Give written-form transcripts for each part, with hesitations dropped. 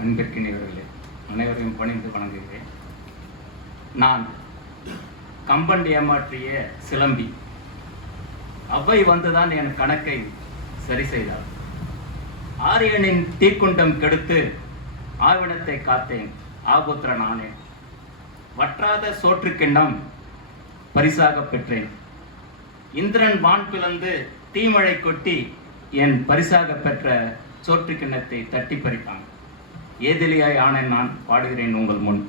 அன்பிற்கினியவர்களே, அனைவரையும் பணிந்து வணங்குகிறேன். நான் கம்பன் ஏமாற்றிய சிலம்பி. அவ்வை வந்துதான் என் கணக்கை சரி செய்தார். ஆரியனின் தீக்குண்டம் கெடுத்து ஆவினத்தை காத்தேன், ஆபுத்திர நானே. வற்றாத சோற்றுக்கிண்ணம் பரிசாக பெற்றேன். இந்திரன் வான் பிளந்து தீமழை கொட்டி என் பரிசாக பெற்ற சோற்றுக்கிண்ணத்தை தட்டி பறித்தான். ஏதிலியாய் ஆன நான் பாடுகிறேன் உங்கள் முன்.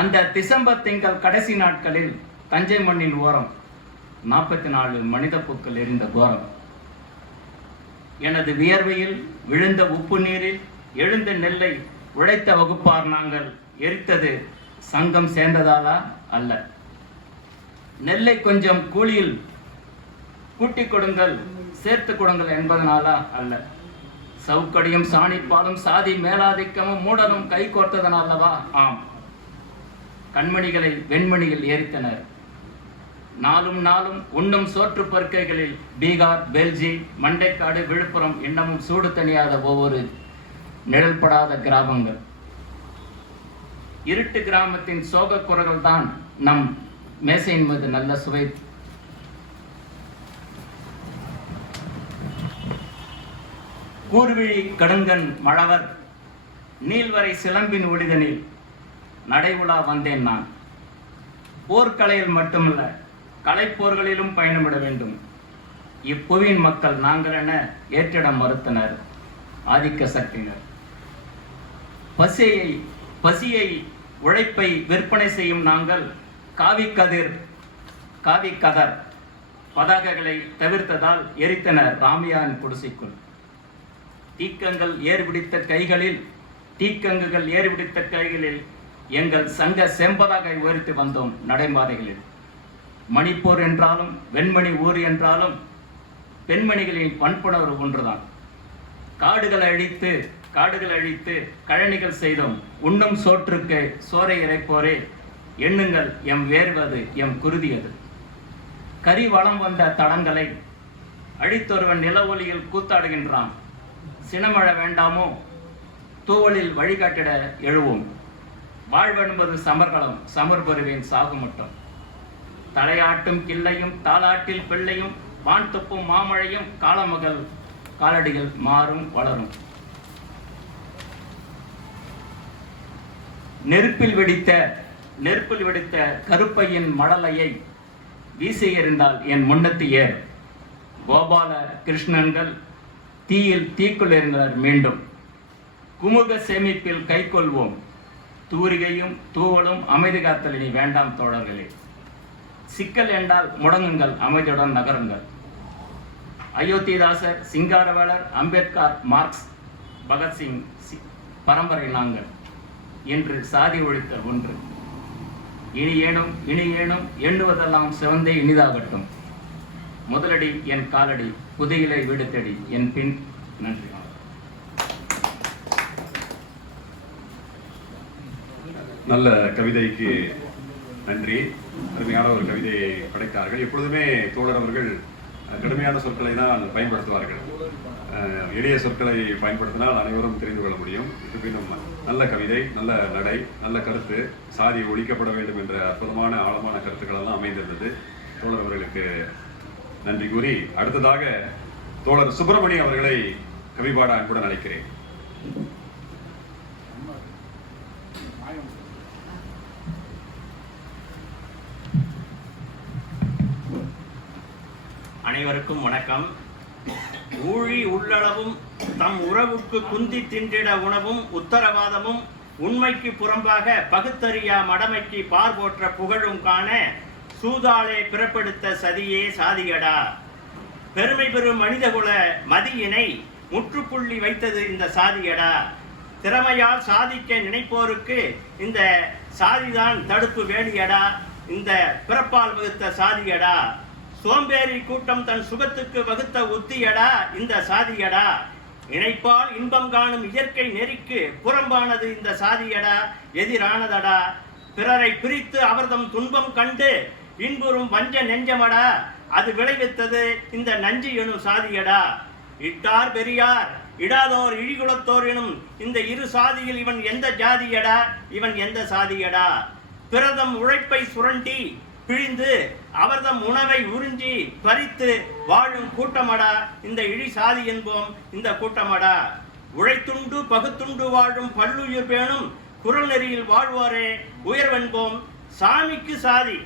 அந்த டிசம்பர் திங்கள் கடைசி நாட்களில் தஞ்சை மண்ணின் ஓரம் 44 மனித பூக்கள் எரிந்த கோரம். எனது வியர்வையில் விழுந்த உப்பு நீரில் எழுந்த நெல்லை உழைத்த வகுப்பார் நாங்கள் எரித்தது சங்கம் சேர்ந்ததாலா அல்ல. நெல்லை கொஞ்சம் கூலியில் கூட்டிக் கொடுங்கள், சேர்த்து கொடுங்கள் என்பதனாலா அல்ல. சவுக்கடியும் சாணிப்பாலும் சாதி மேலாதிக்கமும் மூடலும் கை கோர்த்ததனாலவா? ஆம். கண்மணிகளை வெண்மணியில் ஏறித்தனர். நாளும் நாளும் உண்ணும் சோற்று பருக்கைகளில் பீகார், பெல்ஜியம், மண்டைக்காடு, விழுப்புரம் இன்னமும் சூடு தணியாத ஒவ்வொரு நிழல்படாத கிராமங்கள். இருட்டு கிராமத்தின் சோக குரல்கள் தான் நம் மேசையின் மீது நல்ல சுவை. கூர்விழி கடுங்கன் மழவர் நீள்வரை சிலம்பின் ஒளிதனில் நடைவுலா வந்தேன் நான். போர்க்கலையில் மட்டுமல்ல, கலைப்போர்களிலும் பயணமிட வேண்டும். இப்புவியின் மக்கள் நாங்கள் என ஏற்றிட மறுத்தனர் ஆதிக்க சக்தியினர். பசியை உழைப்பை விற்பனை செய்யும் நாங்கள் காவி கதர் பதாகைகளை தவிர்த்ததால் எரித்தனர் ராமியான் குடிசைக்குள். தீக்கங்குகள் ஏறிபிடித்த கைகளில் எங்கள் சங்க செம்பதாக உயர்த்தி வந்தோம் நடைபாதைகளில். மணிப்பூர் என்றாலும் வெண்மணி ஊர் என்றாலும் பெண்மணிகளின் பண்புணர்வு ஒன்றுதான். காடுகள் அழித்து கழனிகள் செய்தோம். உண்ணும் சோற்றுக்கு சோரை இறைப்போரே, எண்ணுங்கள் எம் வேர்வது எம் குருதியது. கரி வளம் வந்த தடங்களை அழித்தொருவன் நில ஒளியில் கூத்தாடுகின்றான். சினமழ வேண்டாமோ, தூவலில் வழிகாட்டிட எழுவோம். வாழ்வென்பது சமர்கலம், சமர்பருவேன் சாகுமட்டம். தலையாட்டும் கிள்ளையும் தாலாட்டில் பிள்ளையும் வான் துப்பும் மாமழையும் காலமகள் காலடிகள் மாறும் வளரும். நெருப்பில் வெடித்த கருப்பையின் மடலையை வீசி எறிந்தால் என் முன்னத்து ஏர். கோபால கிருஷ்ணன்கள் தீயில் தீக்குள் எறிந்தனர் மீண்டும். குமுக சேமிப்பில் கை கொள்வோம். தூரிகையும் தூவலும் அமைதி காத்தல் இனி வேண்டாம் தோழர்களே. சிக்கல் என்றால் முடங்குங்கள், அமைதியுடன் நகருங்கள். அயோத்திதாசர், சிங்காரவேலர், அம்பேத்கர், மார்க்ஸ், பகத்சிங் பரம்பரை நாங்கள். இன்று சாதி ஒழித்தல் ஒன்று. இனி ஏனும் எண்ணுவதெல்லாம் சிவந்தே இனிதாகட்டும். முதலடி என் காலடி, புதையிலை வீடு தேடி என் பின். நன்றி. நல்ல கவிதைக்கு நன்றி. அருமையான ஒரு கவிதையை படைத்தார்கள். எப்பொழுதுமே தோழர் அவர்கள் கடுமையான சொற்களை தான் பயன்படுத்துவார்கள். எளிய சொற்களை பயன்படுத்தினால் அனைவரும் தெரிந்து கொள்ள முடியும். இருப்பினும் நல்ல கவிதை, நல்ல நடை, நல்ல கருத்து, சாதி ஒழிக்கப்பட வேண்டும் என்ற அற்புதமான ஆழமான கருத்துக்கள் எல்லாம் அமைந்திருந்தது. தோழர் அவர்களுக்கு நன்றி கூறி அடுத்ததாக தோழர் சுப்பிரமணி அவர்களை கவிபாட அன்புடன் அழைக்கிறேன். அனைவருக்கும் வணக்கம். ஊழி உள்ளளவும் தம் உறவுக்கு குந்தி தின்றிட உணவும் உத்தரவாதமும் உண்மைக்கு புறம்பாக பகுத்தறியா மடமைக்கு பார்போற்ற புகழும் காண சூதாளே பிறப்பெடுத்த சதியே சாதியடா. பெருமை பெறும் மனிதகுல மதியினை முற்றுப்புள்ளி வைத்தது இந்த சாதியடா. திறமையால் சாதிக்க நினைப்போருக்கு இந்த சாதிதான் தடுப்பு வேலியடா. இந்த பிறப்பால் வகுத்த சாதியடா. சோம்பேறி கூட்டம் தன் சுகத்துக்கு வகுத்த உத்தியடா இந்த சாதியடா. இணைப்பால் இன்பம் காணும் இயற்கை நெறிக்கு புறம்பானது இந்த சாதியடா, எதிரானதடா. பிறரை பிரித்து அவர்தம் துன்பம் கண்டு இன்புறும் வஞ்ச நெஞ்சமடா, அது விளைவித்தது இந்த நஞ்சு எனும் சாதியடா. இட்டார் பெரியார் இடாதோர் இழிகுலத்தோர் எனும் இந்த இரு சாதியில் இவன் எந்த ஜாதியடா, இவன் எந்த சாதியடா. பிரதம் உழைப்பை சுரண்டி பிழிந்து அவர்தம் உணவை உறிஞ்சி பறித்து வாழும் கூட்டமடா இந்த இழி சாதி என்போம் இந்த கூட்டமடா. உழைத்துண்டு பகுத்துண்டு வாழும் பல்லுயிர் பேணும் குரல் நெறியில் வாழ்வோரே உயர்வென்போம். சாமிக்கு சாதி,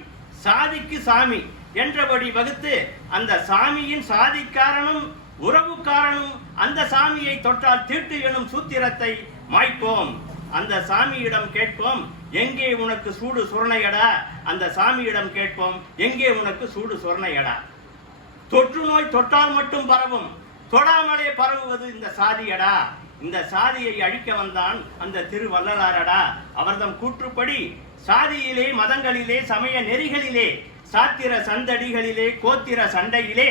சாதிக்கு சாமி என்றபடி வகுத்து அந்த சாமியின் சாதிக்காரனும் உறவுக்காரனும் அந்த சாமியை தொட்டால் தீட்டு எனும் சூத்திரத்தை மாய்ப்போம். அந்த சாமியிடம் கேட்போம், எங்கே உனக்கு சூடு சுரணையடா. அந்த சாமியிடம் கேட்போம், எங்கே உனக்கு சூடு சுரணையடா. தொற்று நோய் தொட்டால் மட்டும் பரவும், தொடாமலே பரவுவது இந்த சாதியடா. இந்த சாதியை அழிக்க வந்தான் அந்த திருவள்ளலாரடா. அவர்தம் கூற்றுப்படி சாதியிலே மதங்களிலே சமய நெறிகளிலே சாத்திர சந்தடிகளிலே கோத்திர சண்டையிலே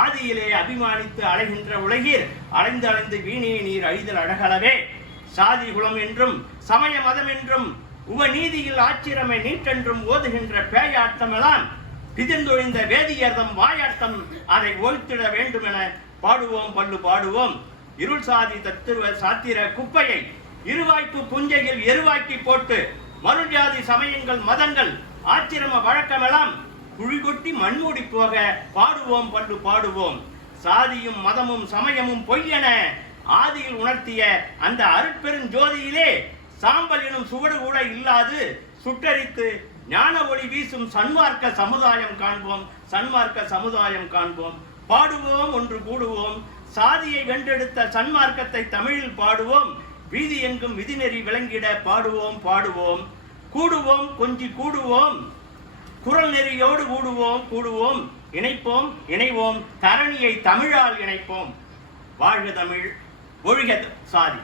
ஆதியிலே அபிமானித்து அலைகின்ற உலகில் அலைந்து அலைந்து வீணே நீர் அழிதல் அழகளவே. சாதி குலம் என்றும் சமய மதம் என்றும் உபநீதியில் ஆச்சிரமை நீட்டென்றும் ஓதுகின்ற பேயாட்டமெல்லாம் பிதிர்ந்தொழிந்த வேதியர்தம் வாயாட்டம், அதை ஓய்த்திட வேண்டும் என பாடுவோம் பல்லு பாடுவோம். இருள் சாதி தத்துவ சாத்திர குப்பையை இருவாய்ப்பு புஞ்சையில் எருவாக்கி போட்டு மறுஜாதி சமயங்கள் மதங்கள் ஆச்சிரம வழக்கமெல்லாம் குழிகொட்டி மண்மூடி போக பாடுவோம் பல்லு பாடுவோம். சாதியும் மதமும் சமயமும் பொய்யென ஆதியில் உணர்த்திய அந்த அருட்பெருஞ்சோதியிலே சாம்பல் எனும் சுவடு கூட இல்லாது சுட்டரித்து ஞான ஒளி வீசும் சன்மார்க்க சமுதாயம் காண்போம், சன்மார்க்க சமுதாயம் காண்போம். பாடுவோம் ஒன்று கூடுவோம், சாதியை வென்றெடுத்த சன்மார்க்கத்தை தமிழில் பாடுவோம். வீதி எங்கும் விதிநெறி விளங்கிட பாடுவோம் பாடுவோம். கூடுவோம் கொஞ்சி கூடுவோம், குரல் நெறியோடு கூடுவோம் கூடுவோம். இணைப்போம் இணைவோம், தரணியை தமிழால் இணைப்போம். வாழ்க தமிழ், ஒழிக சாதி.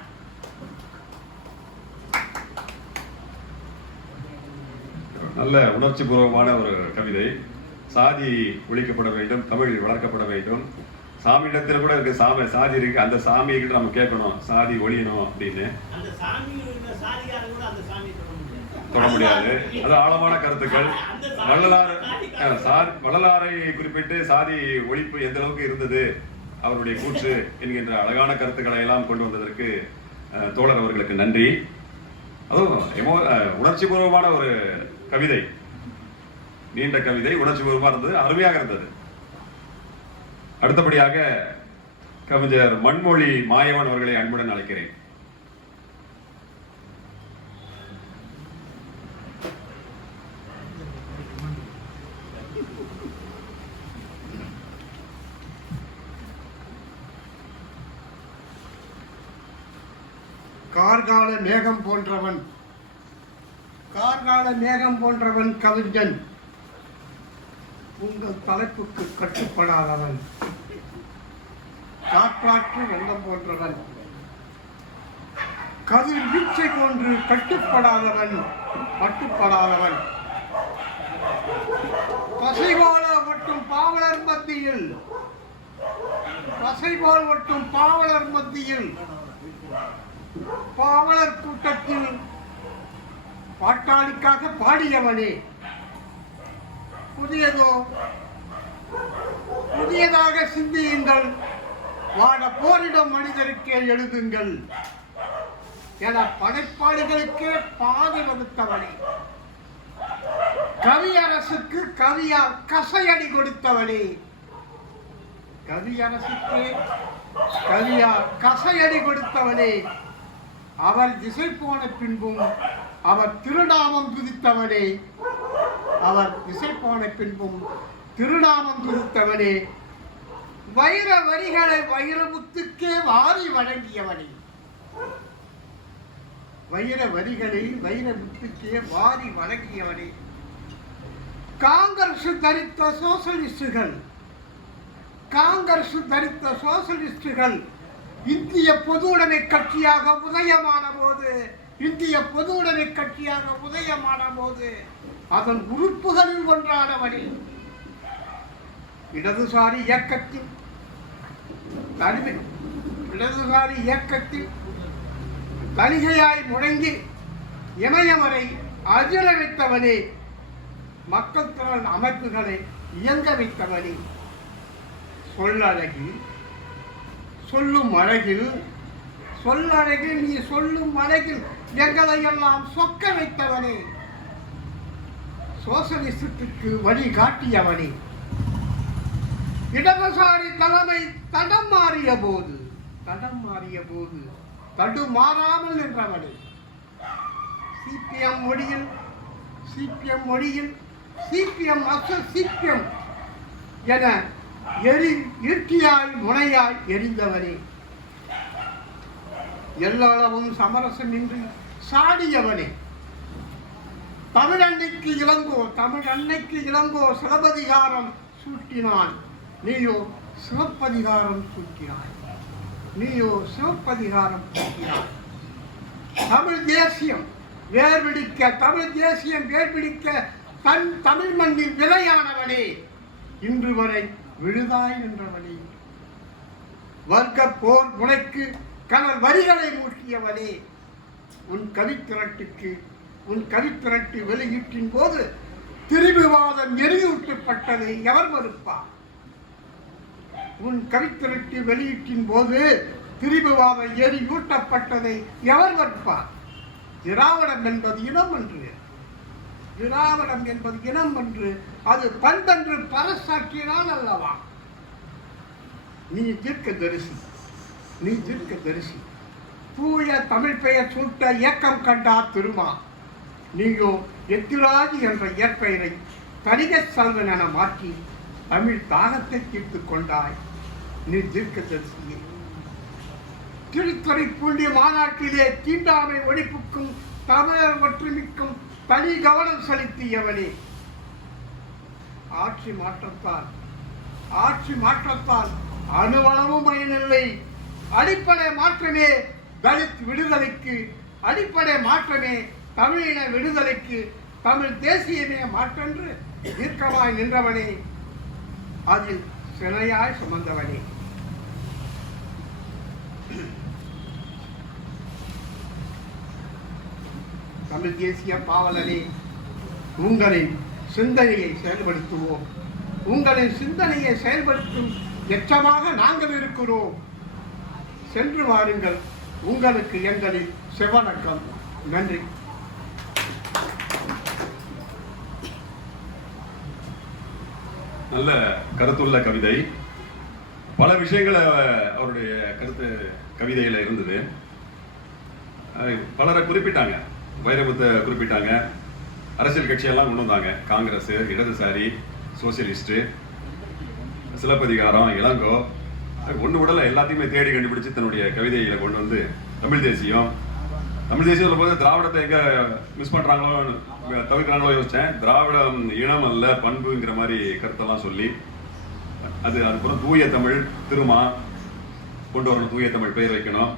நல்ல உணர்ச்சி பூர்வமான ஒரு கவிதை. சாதி ஒழிக்கப்பட வேண்டும், தமிழ் வளர்க்கப்பட வேண்டும். சாமியிடத்தில் கூட இருக்கு, சாதி இருக்கு, அந்த சாமியை கிட்ட நம்ம கேட்கணும், சாதி ஒழியணும் அப்படின்னு. தொட முடியாது. அது ஆழமான கருத்துக்கள். வள்ளலாரை குறிப்பிட்டு சாதி ஒழிப்பு எந்த அளவுக்கு இருந்தது, அவருடைய கூற்று என்கின்ற அழகான கருத்துக்களை எல்லாம் கொண்டு வந்ததற்கு தோழர் அவர்களுக்கு நன்றி. அதுவும் உணர்ச்சி பூர்வமான ஒரு கவிதை, நீண்ட கவிதை, உணர்ச்சி பூர்வமா இருந்தது, அருமையாக இருந்தது. அடுத்தபடியாக கவிஞர் மண்மொழி மாயவன் அவர்களை அன்புடன் அழைக்கிறேன். கார்கால மேகம் போன்றவன், கார்கால மேகம் போன்றவன் கவிஞன், உங்கள் தலைப்புக்கு கட்டுப்படாதவன். காற்றாற்று வெள்ளம் போன்றவன், கதிர் வீச்சை போன்று கட்டுப்படாதவன் மட்டுப்படாதவன். பசைபால ஒட்டும் பாவலர் மத்தியில், பசைபால் ஒட்டும் பாவலர் மத்தியில், பாவலர் கூட்டத்தில் பாட்டாளிக்காக பாடியவனே. புதியதாக சிந்தியுங்கள், வாட போரிடும் மனிதருக்கே எழுதுங்கள் என படைப்பாளிகளுக்கே பாதை வகுத்தவனே. கவியரசுக்கு கவியால் கசையடி கொடுத்தவனே, கவியரசுக்கே கவியால் கசையடி கொடுத்தவனே. அவர் திசை போன பின்பும் அவர் திருநாமம் துதித்தவனே, அவர் திசை போன பின்பும் திருநாமம் துதித்தவனே. வைர வரிகளை வைரமுத்துக்கே வாரி வழங்கியவனே, வைர வரிகளை வைரமுத்துக்கே வாரி வழங்கியவனே. காங்கிரஸ் தரித்த சோசலிஸ்டுகள், காங்கிரஸ் தரித்த சோசலிஸ்டுகள் இந்திய பொதுவுடைமை கட்சியாக உதயமான போது, இந்திய பொதுவுடைமை கட்சியாக உதயமான போது அதன் உறுப்புகளில் ஒன்றானவனே. இடதுசாரி இயக்கத்தில் இடதுசாரி இயக்கத்தில் தலிகையாய் முழங்கி இமயமரை அதிர வைத்தவனே. மக்கள் திறன் அமைப்புகளை இயங்க வைத்தவனே. சொல்லழகில் சொல்லும் அழகில் சொல்லழகில் நீ சொல்லும் அழகில் எங்களை எல்லாம் சொக்க வைத்தவனே. சோசலிசத்துக்கு வழி காட்டியவனே. இடதுசாரி தலைமை தடம் மாறிய போது தடுமாறாமல் நின்றவனே. சிபிஎம் மொழியில் சிபிஎம் அசல் சிபிஎம் என ஈட்டியாய் முனையாய் எரிந்தவனே. எல்லளவும் சமரசமின்றி சாடியவனே. தமிழ் அன்னைக்கு இளங்கோ சிலப்பதிகாரம் சூட்டினான், நீயோ சிவப்பதிகாரம் சூட்டினாய். தமிழ் தேசியம் வேர்பிடிக்க தன் தமிழ் மண்ணில் விலையானவனே. இன்று வரை விழுதாய் நின்றவனே. வர்க்க போர் முனைக்கு கனல் வரிகளை மூட்டியவனே. உன் கவித்திரட்டு வெளியீட்டின் போது திரிபுவாதம் எரியூட்டப்பட்டதை எவர் மறுப்பார்? உன் கவித்திரட்டு வெளியீட்டின் போது திரிபுவாதம் எரியூட்டப்பட்டதை எவர் மறுப்பார்? திராவிடம் என்பது இனம் என்று அது பண்பென்று பரசாற்றினால் அல்லவா? நீ தீர்க்கதரிசி. தூய தமிழ் பெயர் சூட்ட இயக்கம் கண்டார் திருமா. நீயோ எத்திராஜி என்ற இயற்பெயரை தனிக செல்வன் என மாற்றி தமிழ் தாகத்தை தீர்த்துக் கொண்டாய். நீ தீர்க்கதரிசியே. திருத்துறைப்பூண்டி மாநாட்டிலே தீண்டாமை ஒழிப்புக்கும் தமிழர் ஒற்றுமைக்கும் தனி கவனம் செலுத்தியவனே. ஆட்சி மாற்றத்தால் அணுவளவும் பயனில்லை. அடிப்படை மாற்றமே தலித் விடுதலைக்கு, அடிப்படை மாற்றமே தமிழின விடுதலைக்கு, தமிழ் தேசியமே மாற்றென்று தீர்க்கமாய் நின்றவனே. அதில் சிலையாய் சுமந்தவனே. தமிழ் தேசிய பாவலனே, உங்களின் சிந்தனையை செயல்படுத்தும் எச்சமாக நாங்கள் இருக்கிறோம். சென்று வாருங்கள். உங்களுக்கு எங்களின் செவணக்கம். நன்றி. நல்ல கருத்துள்ள கவிதை. பல விஷயங்கள் அவருடைய கவிதையில இருந்தது. பலரை குறிப்பிட்டாங்க. வைரமுத்தை குறிப்பிட்டாங்க. அரசியல் கட்சியெல்லாம் கொண்டு வந்தாங்க. காங்கிரஸ், இடதுசாரி, சோசியலிஸ்ட், சிலப்பதிகாரம், இளங்கோ, ஒன்று விடல எல்லாத்தையுமே தேடி கண்டுபிடிச்சு தன்னுடைய கவிதைகளை கொண்டு வந்து தமிழ் தேசியம் போது திராவிடத்தை எங்க மிஸ் பண்றாங்களோ தவிர்க்கிறாங்களோ யோசிச்சேன். திராவிடம் இனம் அல்ல பண்புங்கிற மாதிரி கருத்தெல்லாம் சொல்லி அதுக்கப்புறம் தூய தமிழ் திருமா கொண்டு வரணும், தூய தமிழ் பெயர் வைக்கணும்,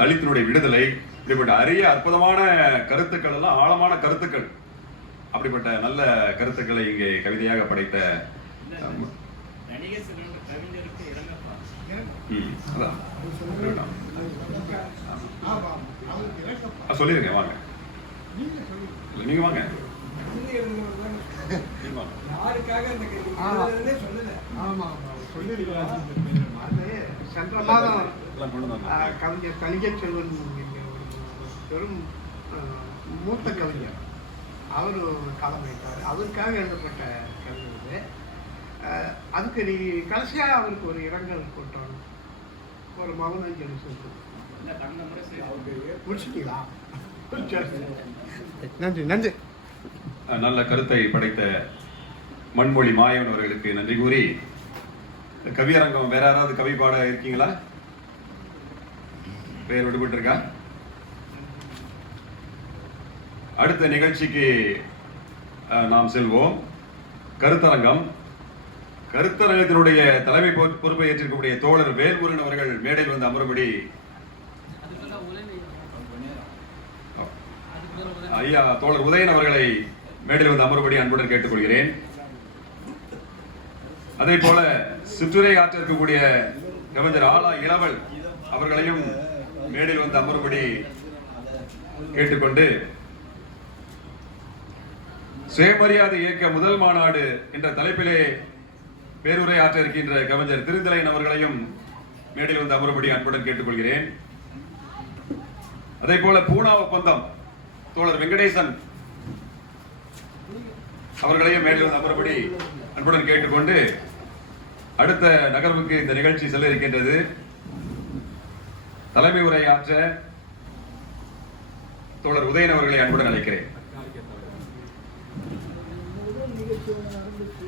தலித்தினுடைய விடுதலை, இப்படிப்பட்ட அரிய அற்புதமான கருத்துக்கள் எல்லாம் ஆழமான கருத்துக்கள். அப்படிப்பட்ட நல்ல கருத்துக்களை இங்கே கவிதையாக படைத்த சொல்லிருங்க. வாங்க, நீங்க வாங்க. சென்ற மாதம் கவிஞர் கலிங்கச் செல்வன் பெரும் மூத்த கவிஞர் அவர் காலம் வைத்தார். அவருக்காக எழுதப்பட்ட கவிதை. அதுக்கு நீ கடைசியாக அவருக்கு ஒரு இரங்கல் கூட்டம், ஒரு மௌனஞ்சலி சொல்லுங்க. முடிச்சிட்டீங்களா? நன்றி நன்றி. நல்ல கருத்தை படைத்த மண்மொழி மாயவன் அவர்களுக்கு நன்றி கூறி, கவியரங்கம் வேற யாராவது கவி பாட இருக்கீங்களா? பெயர் விடுபட்டு இருக்கா? அடுத்த நிகழ்ச்சிக்கு நாம் செல்வோம். கருத்தரங்கத்தினுடைய தலைமை பொறுப்பை ஏற்றிருக்கக்கூடிய தோழர் வேல்முருகன் அவர்கள் மேடையில் வந்து அமரும்படி ஐயா தோழர் உதயன் அவர்களை மேடையில் வந்து அமரும்படி அன்புடன் கேட்டுக்கொள்கிறேன். அதே போல சிற்றுரை ஆற்ற இருக்கக்கூடிய கவிஞர் ஆலா இளவல் அவர்களையும் மேடையில் வந்து அமரும்படி கேட்டுக்கொண்டு சுயமரியாதை இயக்க முதல் மாநாடு என்ற தலைப்பிலே பேருரை ஆற்ற இருக்கின்ற கவிஞர் திருந்தலையன் அவர்களையும் மேடையில் வந்து அமரும்படி அன்புடன் கேட்டுக்கொள்கிறேன். அதே போல பூனா ஒப்பந்தம் தோழர் வெங்கடேசன் அவர்களையும் மேடையில் வந்து அமரும்படி அன்புடன் கேட்டுக்கொண்டு அடுத்த நகர்வுக்கு இந்த நிகழ்ச்சி செல்ல இருக்கின்றது. தலைமை உரை ஆற்ற தோழர் உதயன் அவர்களை அன்புடன் அழைக்கிறேன். நிகழ்ச்சி நடந்துச்சு